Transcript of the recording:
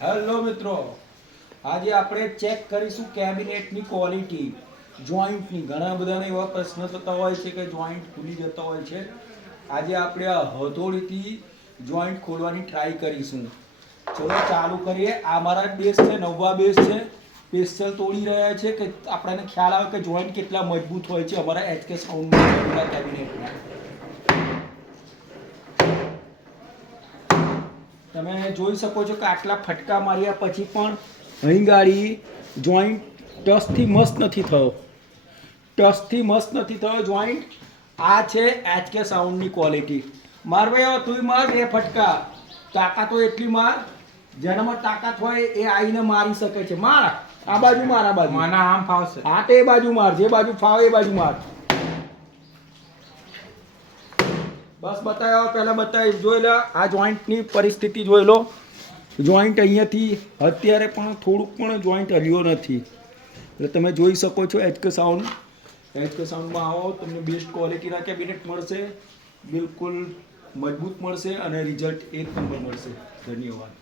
Hello મિત્રો, આજે આપણે ચેક કરીશું કેબિનેટની ક્વોલિટી, જોઈન્ટની. ઘણા બધાને એવા પ્રશ્ન થતા હોય છે કે જોઈન્ટ ખુલી જતા હોય છે. આજે આપણે આ હથોડીથી જોઈન્ટ ખોલવાની ટ્રાય કરીશું. ચલો ચાલુ કરીએ. આ મારા બેઝ છે, નવા બેઝ છે. સ્પેશિયલ તોડી રહ્યા છે કે આપણને ખ્યાલ આવે કે જોઈન્ટ કેટલા મજબૂત હોય છે અમારા HK સાઉન્ડના કેબિનેટના. તમે જોઈ શકો છો કે આટલા ફટકા માર્યા પછી પણ અહીં ગાડી જોઈન્ટ ટચથી મસ્ત નથી થયો. જોઈન્ટ. આ છે HK સાઉન્ડની ક્વોલિટી. માર ભાઈ હવે તું માર 2 ફટકા. તાકાત હોય એટલી માર. જેનામાં તાકાત હોય એ આવીને મારી શકે છે. માર આ બાજુ, માર આ બાજુ. મને આમ ફાવશે. હા તો એ બાજુ માર, જે બાજુ ફાવે એ બાજુ માર. બસ બતાવ્યો, પહેલા બતાવી જોઈ લો. આ જોઈન્ટની પરિસ્થિતિ જોઈ લો. જોઈન્ટ અહીંયાથી અત્યારે પણ થોડુંક પણ જોઈન્ટ હલ્યો નથી. એટલે તમે જોઈ શકો છો HK સાઉન્ડમાં આવો તમને બેસ્ટ ક્વોલિટીના કેબિનેટ મળશે. બિલકુલ મજબૂત મળશે અને રિઝલ્ટ એક નંબર મળશે. ધન્યવાદ.